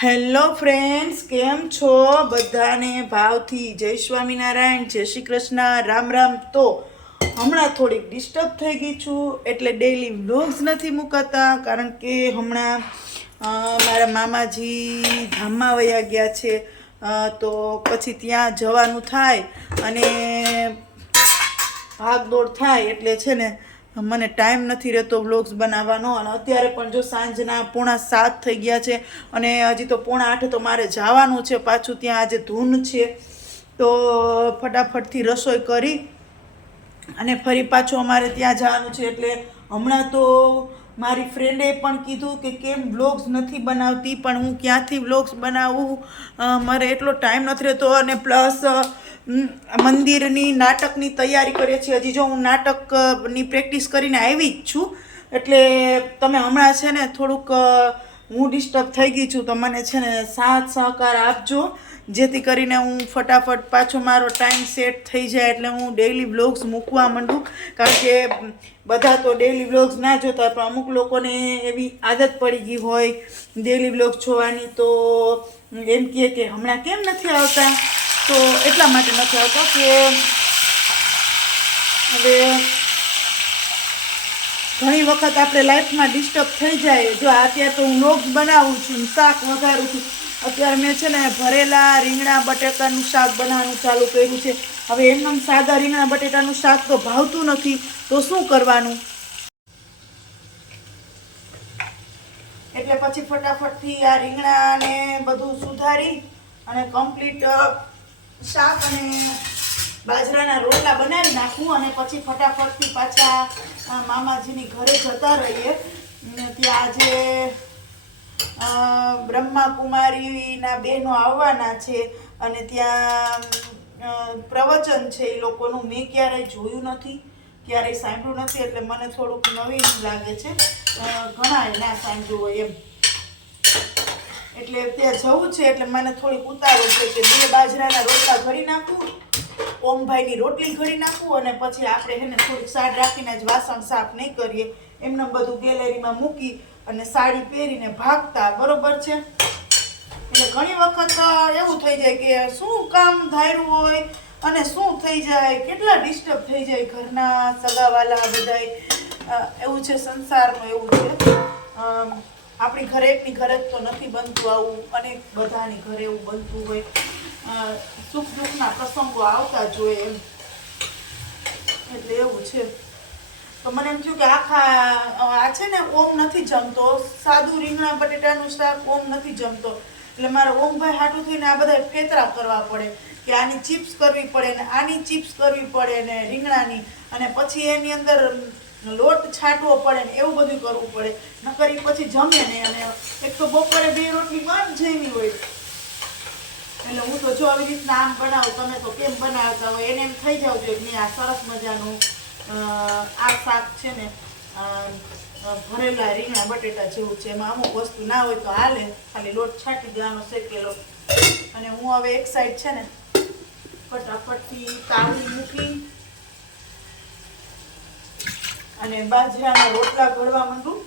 Hello friends, કેમ છો? બધાને ભાવથી જય સ્વામિનારાયણ, જય શ્રી કૃષ્ણ, રામ રામ. તો હમણાં થોડીક ડિસ્ટર્બ થઈ ગઈ છું, એટલે ડેઈલી વ્લોગ્સ નથી મુકાતા, કારણ કે હમણાં મારા મામાજી ધામમાં વયા ગયા છે. તો પછી ત્યાં જવાનું થાય અને ભાગદોડ થાય એટલે છે ને મને ટાઈમ નથી રહેતો વ્લોગ્સ બનાવવાનો અને અત્યારે પણ જો સાંજના પોણા સાત થઈ ગયા છે અને હજી તો પોણા આઠ તો મારે જવાનું છે પાછું ત્યાં આજે ધૂન છે. તો ફટાફટથી રસોઈ કરી અને ફરી પાછું અમારે ત્યાં જવાનું છે એટલે હમણાં તો મારી ફ્રેન્ડે પણ કીધું કે કેમ વ્લોગ્સ નથી બનાવતી પણ હું ક્યાંથી વ્લોગ્સ બનાવું? મારે એટલો ટાઈમ નથી રહેતો અને પ્લસ મંદિરની નાટકની તૈયારી કરીએ છીએ હજી જો હું નાટકની પ્રેક્ટિસ કરીને આવી જ છું, એટલે તમે હમણાં છે ને થોડુંક હું ડિસ્ટર્બ થઈ ગઈ છું. તો મને છે ને સાથ સહકાર આપજો, જેથી કરીને હું ફટાફટ પાછો મારો ટાઈમ સેટ થઈ જાય એટલે હું ડેઈલી વ્લોગ્સ મૂકવા માંડું. કારણ કે બધા તો ડેઈલી વ્લોગ્સ ના જોતા પણ અમુક લોકોને એવી આદત પડી ગઈ હોય ડેઈલી વ્લોગ જોવાની તો એમ કહે કે હમણાં કેમ નથી આવતા? તો એટલા માટે નથી આવતો કે હવે ઘણી વખત આપણે લાઈફમાં ડિસ્ટર્બ થઈ જાય. જો અત્યારે તો હું લોગ બનાવું છું, શાક વઘારું છું. અત્યારે મેં છે ને ભરેલા રીંગણા, બટેકાનું શાક બનાવવાનું ચાલુ કર્યું છે. હવે એમનેમ સાદા રીંગણા બટેટાનું શાક તો ભાવતું નથી. તો શું કરવાનું? એટલે પછી ફટાફટથી આ રીંગણાને બધું સુધારી અને કમ્પ્લીટ શાક અને બાજરાના રોટલા બનાવી નાખું અને પછી ફટાફટથી પાછા મામાજીની ઘરે જતા રહીએ. ત્યાં આજે બ્રહ્માકુમારીના બહેનો આવવાના છે અને ત્યાં પ્રવચન છે એ લોકોનું. મેં ક્યારેય જોયું નથી, ક્યારેય સાંભળ્યું નથી, એટલે મને થોડુંક નવીન લાગે છે. ઘણા ના સાંભળ્યું હોય એમ. એટલે ત્યાં જવું છે, એટલે મને થોડીક ઉતારો છે કે બે બાજરાના રોટલા ઘડી નાખું, ઓમભાઈની રોટલી ઘડી નાખું અને પછી આપણે એને થોડીક સાડ રાખીને જ વાસણ સાફ નહીં કરીએ. એમને બધું ગેલેરીમાં મૂકી અને સાડી પહેરીને ભાગતા, બરોબર છે? એટલે ઘણી વખત એવું થઈ જાય કે શું કામ ધાર્યું હોય અને શું થઈ જાય, કેટલા ડિસ્ટર્બ થઈ જાય ઘરના સગાવાલા બધાય. એવું છે, સંસારનું એવું છે. આપણી ઘરે એકની ઘરે જ તો નથી બનતું આવું અને બધાની ઘરે એવું બનતું હોય. સુખ દુઃખના પ્રસંગો આવતા જ હોય એમ. એટલે એવું છે. તો મને એમ થયું કે આખા આ છે ને ઓમ નથી જમતો. સાદું રીંગણા, બટેટાનું શાક ઓમ નથી જમતો. એટલે મારે ઓમભાઈ હાટું થઈને આ બધા ફેતરા કરવા પડે કે આની ચિપ્સ કરવી પડે ને આની ચિપ્સ કરવી પડે ને રીંગણાની. અને પછી એની અંદર લોટ છાંટવો પડે ને એવું બધું કરવું પડે. નકર પછી જમે નહીં અને એક તો બપોરે બે રોટલી બંધ જમી હોય. એટલે હું તો જો આવી રીતના આમ બનાવું, તમે તો કેમ બનાવતા હોય? એને એમ થઈ જાવ જોઈએ મેં આ સરસ મજાનું આ શાક છે ને ભરેલા રીંગણા બટેટા જેવું છે. એમાં અમુક વસ્તુ ના હોય તો હાલે, ખાલી લોટ છાંટી દેવાનો શેકેલો. અને હું હવે એક સાઈડ છે ને, ફટાફટથી તાવડી મૂકી અને બાજરાના રોટલા ઘડવા માંડું.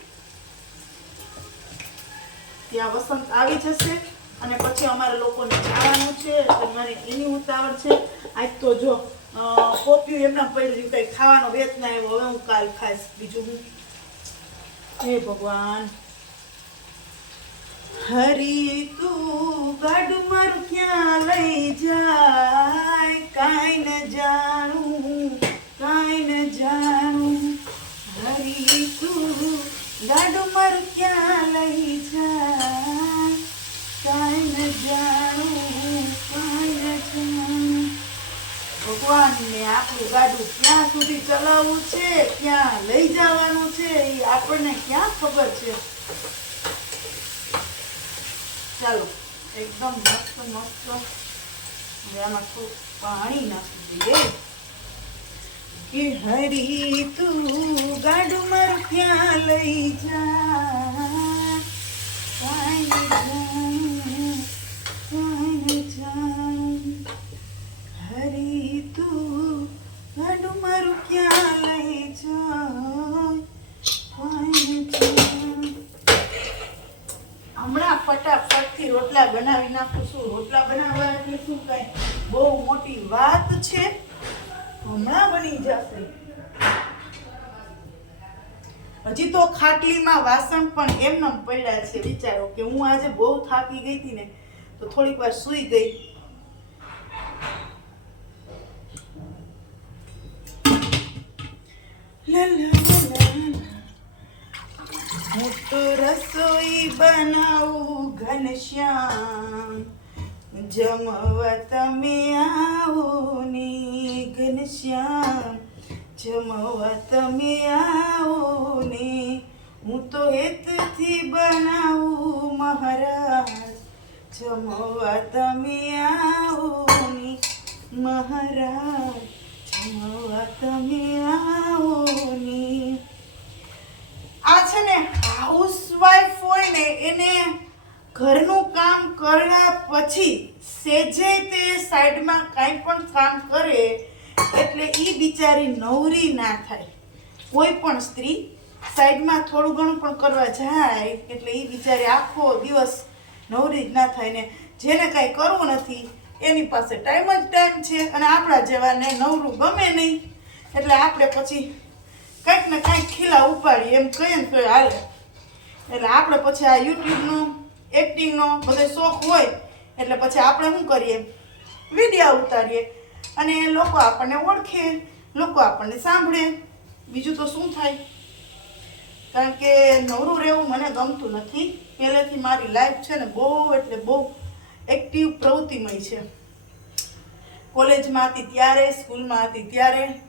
ત્યાં વસંત આવી જશે અને પછી અમારે લોકોને જવાનું છે, એટલે મને એની ઉતાવળ છે. આજ તો જો કોપ્યું એમના પડી કંઈ ખાવાનો વેત ના આવ્યો, હવે હું કાલ ખાઈશ બીજું હું. હે ભગવાન. હરી, તું ગાડું મારું ક્યાં લઈ જાય? કાંઈ ન જાણું કાંઈ ન જાણું હરી તું ગાડું મારું ક્યાં લઈ જાય? કાંઈ જાણું, કાંઈ ન ભગવાનને આપણું ગાડું ક્યાં સુધી ચલાવવું છે, ક્યાં લઈ જવાનું છે, એ આપણને ક્યાં ખબર છે? ચાલો, એકદમ મસ્ત મસ્ત. હવે થોડું પાણી નાખી દઈએ. કે હરી તું ગાડું મારું ક્યાં લઈ જા. હરી તું ગાડું મારું ક્યાં લઈ જા. હમણાં ફટાફટથી રોટલા બનાવી નાખું છું રોટલા બનાવવા એટલે શું કઈ બહુ મોટી વાત છે હમણાં બની જશે. હજી તો ખાટલીમાં વાસણ પણ એમને પડ્યા છે વિચારો કે હું આજે બહુ થાકી ગઈ હતી ને, તો થોડીક વાર સૂઈ ગઈ. હું તો રસોઈ બનાવું ઘનશ્યામ. જમવા તમે આવો ને ઘનશ્યામ જમવા તમે હું તો હેતથી બનાવું મહારાજ. જમવા તમે આવો ને મહારાજ. જમવા તમે આ છે ને હાઉસવાઈફ હોય ને, એને ઘરનું કામ કર્યા પછી સેજે તે સાઈડમાં કાંઈ પણ કામ કરે, એટલે એ બિચારી નવરી ના થાય. કોઈ પણ સ્ત્રી સાઈડમાં થોડું ઘણું પણ કરવા જાય, એટલે એ બિચારી આખો દિવસ નવરી જ ના થાય ને જેને કાંઈ કરવું નથી, એની પાસે ટાઈમ જ ટાઈમ છે અને આપણા જેવાને નવરું ગમે નહીં. એટલે આપણે પછી કંઈક ને કંઈક ખીલા ઉપાડીએ એમ કહીએ ને તો હાલે. એટલે આપણે પછી આ યુટ્યુબનો, એક્ટિંગનો બધો શોખ હોય એટલે પછી આપણે શું કરીએ? વિડીયા ઉતારીએ. અને લોકો આપણને ઓળખે, લોકો આપણને સાંભળે. બીજું તો શું થાય? કારણ કે નવરું રહેવું મને ગમતું નથી. પહેલેથી મારી લાઈફ છે ને બહુ એટલે બહુ એક્ટિવ પ્રવૃત્તિમય છે. કોલેજમાં હતી ત્યારે, સ્કૂલમાં હતી ત્યારે.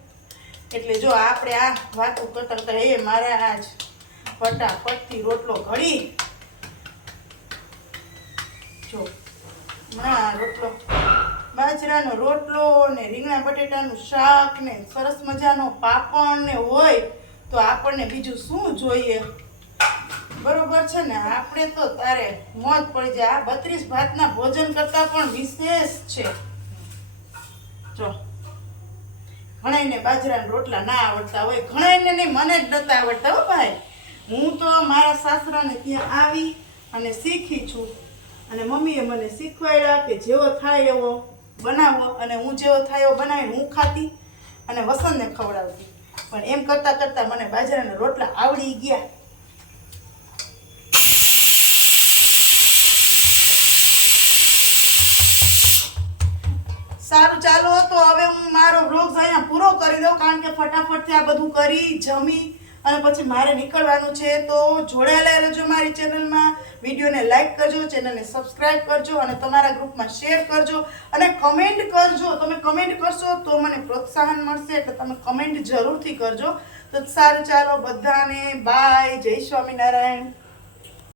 એટલે જો આપણે આ વાતો કરતા કરતા એ મારે આજ ફટાફટથી રોટલો ઘડી. જો. હમણાં રોટલો. બાજરાનો રોટલો ને રીંગણા બટેટાનું શાક ને સરસ મજાનો પાપડ ને હોય તો આપણને બીજું શું જોઈએ? બરોબર છે ને? આપણે તો તારે મોજ પડી જાય. આ બત્રીસ ભાતના ભોજન કરતાં પણ વિશેષ છે. જો. ઘણાઈને બાજરાના રોટલા ના આવડતા હોય. ઘણાઈને નહીં, મને જ નતા આવડતા હો ભાઈ. હું તો મારા સાસરાને ત્યાં આવી અને શીખી છું. અને મમ્મીએ મને શીખવાડ્યા કે જેવો થાય એવો બનાવો અને હું જેવો થાય એવો બનાવી હું ખાતી અને વસંતને ખવડાવતી. પણ એમ કરતાં કરતાં મને બાજરાના રોટલા આવડી ગયા. સારું, ચાલો તો હવે હું મારો વ્લોગ અહીંયા પૂરો કરી દઉં, કારણ કે ફટાફટથી આ બધું કરી જમી અને પછી મારે નીકળવાનું છે. તો જોડાયેલા રહેજો મારી ચેનલમાં. વિડીયોને લાઈક કરજો, ચેનલને સબસ્ક્રાઇબ કરજો અને તમારા ગ્રુપમાં શેર કરજો અને કમેન્ટ કરજો. તમે કમેન્ટ કરશો તો મને પ્રોત્સાહન મળશે એટલે તમે કમેન્ટ જરૂરથી કરજો. તો સારું, ચાલો બધાને બાય. જય સ્વામિનારાયણ.